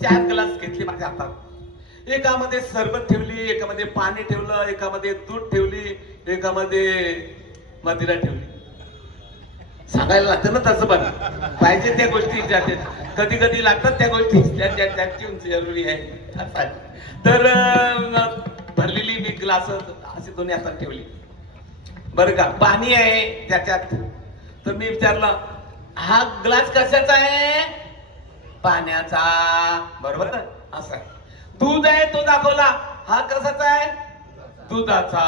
चार ग्लास घेतले माझ्या हातात. एकामध्ये सरबत ठेवली, एकामध्ये पाणी ठेवलं, एकामध्ये दूध ठेवली, एकामध्ये मदिरा ठेवली. सांगायला लागतं ना तसं, पण पाहिजे त्या गोष्टी ज्या कधी कधी लागतात त्या गोष्टी ज्याची जरुरी आहे. तर भरलेली मी ग्लास अशी दोन्ही हातात ठेवली. बरं का, पाणी आहे त्याच्यात. तर मी विचारलं, हा ग्लास कशाचा आहे? पाण्याचा. बरोबर असा. दूध आहे तो दाखवला, हा कशाचा आहे? दुधाचा,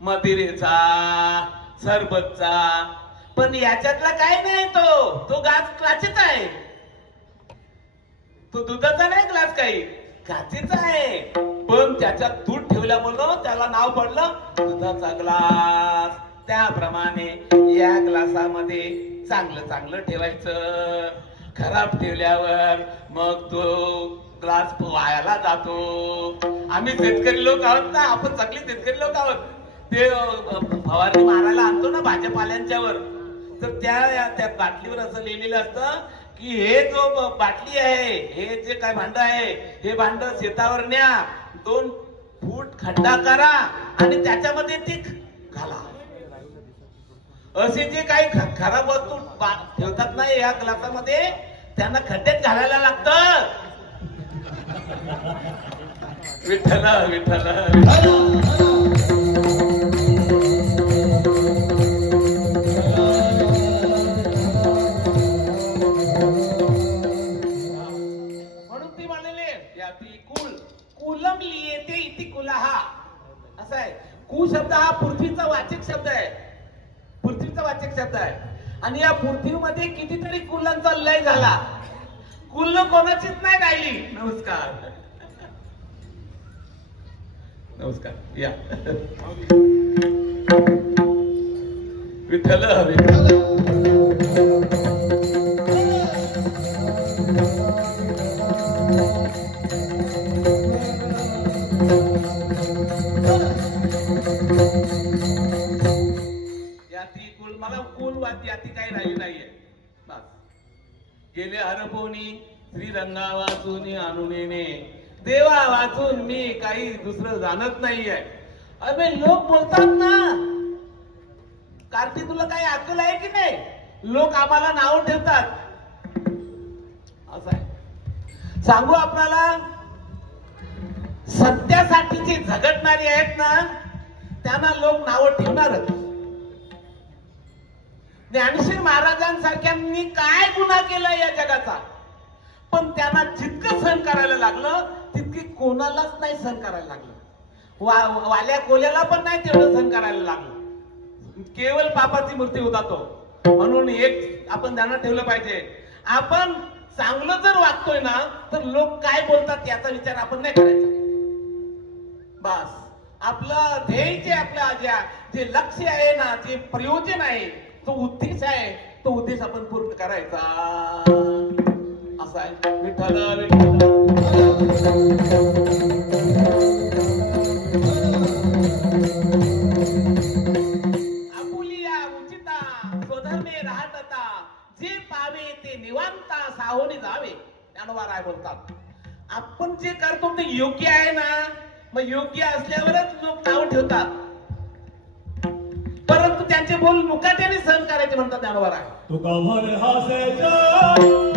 मदिरेचा, सरबतचा. पण याच्यातला काय नाही, तो ग्लास काचेचा आहे. तो दुधाचा नाही ग्लास, काही काचेचा आहे. पण त्याच्यात दूध ठेवल्यामुळं त्याला नाव पडलं दुधाचा ग्लास. त्याप्रमाणे या ग्लासामध्ये चांगलं चांगलं ठेवायचं. खराब ठेवल्यावर मग तो ग्लास वायाला जातो. आम्ही शेतकरी लोक आहोत ना, आपण सगळे शेतकरी लोक आहोत. ते फवारणी मारायला आणतो ना भाज्यापाल्यांच्यावर, तर त्या बाटलीवर असं लिहिलेलं असतं की हे जो बाटली आहे, हे जे काय भांड आहे, हे भांड शेतावर न्या, 2 फूट खड्डा करा आणि त्याच्यामध्ये ती घाला. असे जे काही खराब वस्तू ठेवतात ना या ग्लासामध्ये, त्यांना खड्ड्यात घालायला लागतं. विठ्ठल विठ्ठल. म्हणून ती म्हणले याती कुलम लियेते इति कुलहा. असं आहे. कु शब्द हा पृथ्वीचा वाचक शब्द आहे. पृथ्वीचा वाचक शब्द आहे. आणि या पृथ्वीमध्ये कितीतरी कुलांचा लय झाला. कुल कोणाचीच नाही राहिली. नमस्कार नमस्कार. या विठ्ठल विठ्ठल. मला कुलवाद याती काही राहिली नाहीये. बस गेले हरपोनी श्रीरंगा वाचून आणून येणे, देवा वाचून मी काही दुसरं जाणत नाहीये. अबे लोक बोलतात ना, कार्ती तुला काही अक्कल आहे की नाही? लोक आम्हाला नाव ठेवतात. असं आहे. सांगू आपल्याला, सत्यासाठी जे झगडणारी आहेत ना, त्यांना लोक नाव ठेवणारच. ज्ञानेश्वर महाराजांसारख्यांनी काय गुन्हा केला या जगाचा, पण त्यांना जितकं सहन करायला लागलं तितकी कोणालाच नाही सहन करायला लागलं. वाल्या कोल्याला पण नाही तेवढं सहन करायला लागलं. केवळ पापाची मूर्ती होता तो. म्हणून एक आपण ध्यानात ठेवलं पाहिजे, आपण चांगलं जर वागतोय ना तर लोक काय बोलतात याचा विचार आपण नाही करायचा. बस आपलं ध्येय जे आपलं जे लक्ष्य आहे ना, जे प्रयोजन आहे, तो उद्देश आहे, तो उद्देश आपण पूर्ण करायचा. असा आहे. विठ्ठल विठ्ठल. आपुलिया उचिता स्वधर्मे राहतता, जे पावे ते निवांता साहोनी जावे. ज्ञानोबा राय बोलतात, आपण जे करतो ते योग्य आहे ना, मग योग्य असल्यावरच लोक नाव ठेवतात. परंतु त्यांचे बोल मुकाट्याने सहन करायचे म्हणतात ज्ञानोबा राय. तुका म्हणे हासायचं